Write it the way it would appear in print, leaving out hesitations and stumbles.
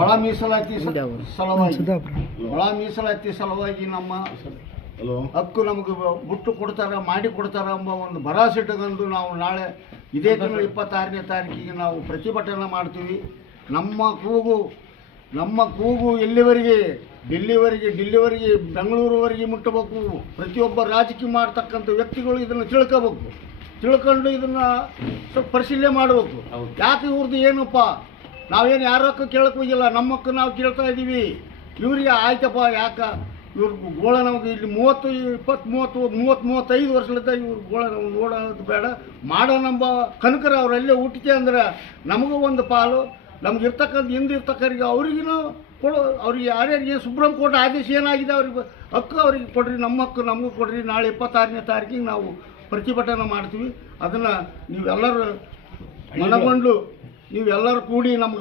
ಒಳ ಮೀಸಲಾತಿ ಸಲುವಾಗಿ ನಮ್ಮ ಹಕ್ಕು ನಮಗೆ ಬಿಟ್ಟು ಕೊಡ್ತಾರ ಮಾಡಿ ಕೊಡ್ತಾರ ಎಂಬ ಒಂದು ಭರವಸೆ ಇಟ್ಟುಕೊಂಡು ನಾವು ನಾಳೆ ಇದೇ ತಿಂಗಳು 26ನೇ ತಾರೀಕಿಗೆ ನಾವು ಪ್ರತಿಭಟನೆ ಮಾಡ್ತೀವಿ. ನಮ್ಮ ಕೂಗು ಎಲ್ಲಿವರೆಗೆ ಡಿಲ್ಲಿವರೆಗೆ ಬೆಂಗಳೂರುವರೆಗೆ ಮುಟ್ಟಬೇಕು. ಪ್ರತಿಯೊಬ್ಬ ರಾಜಕೀಯ ಮಾಡ್ತಕ್ಕಂಥ ವ್ಯಕ್ತಿಗಳು ಇದನ್ನು ತಿಳ್ಕೊಂಡು ಇದನ್ನು ಸ್ವಲ್ಪ ಪರಿಶೀಲನೆ ಮಾಡಬೇಕು. ಯಾಕೆ ಇವ್ರದ್ದು ಏನಪ್ಪ, ನಾವೇನು ಯಾರಕ್ಕೂ ಕೇಳಕ್ಕೆ ಹೋಗಿಲ್ಲ, ನಮ್ಮಕ್ಕೂ ನಾವು ಕೇಳ್ತಾ ಇದ್ದೀವಿ. ಇವರಿಗೆ ಆಯ್ತಪ್ಪ, ಯಾಕೆ ಇವ್ರ ಗೋಳ ನಮಗೆ ಇಲ್ಲಿ 35 ವರ್ಷಗಳಿಂದ ಇವ್ರ ಗೋಳ ನಾವು ನೋಡೋದು ಬೇಡ, ಮಾಡೋಣಂಬ ಕನಕರ ಅವರಲ್ಲೇ ಹುಟ್ಟಿಕೆ ಅಂದ್ರೆ ನಮಗೂ ಒಂದು ಪಾಲು, ನಮ್ಗೆ ಇರ್ತಕ್ಕಂಥ ಹಿಂದಿರ್ತಕ್ಕರಿಗೆ ಅವ್ರಿಗೂ ಕೊಡೋ. ಅವ್ರಿಗೆ ಯಾರ್ಯಾರಿಗೆ ಸುಪ್ರೀಂ ಕೋರ್ಟ್ ಆದೇಶ ಏನಾಗಿದೆ ಅವ್ರಿಗೆ ಹಕ್ಕು ಅವ್ರಿಗೆ ಕೊಡ್ರಿ, ನಮ್ಮ ಹಕ್ಕು ನಮಗೂ ಕೊಡ್ರಿ. ನಾಳೆ 26ನೇ ತಾರೀಕಿಗೆ ನಾವು ಪ್ರತಿಭಟನೆ ಮಾಡ್ತೀವಿ. ಅದನ್ನು ನೀವೆಲ್ಲರೂ ಮನಗೊಂಡು ನೀವೆಲ್ಲರೂ ಕೂಡಿ ನಮ್ಗೆ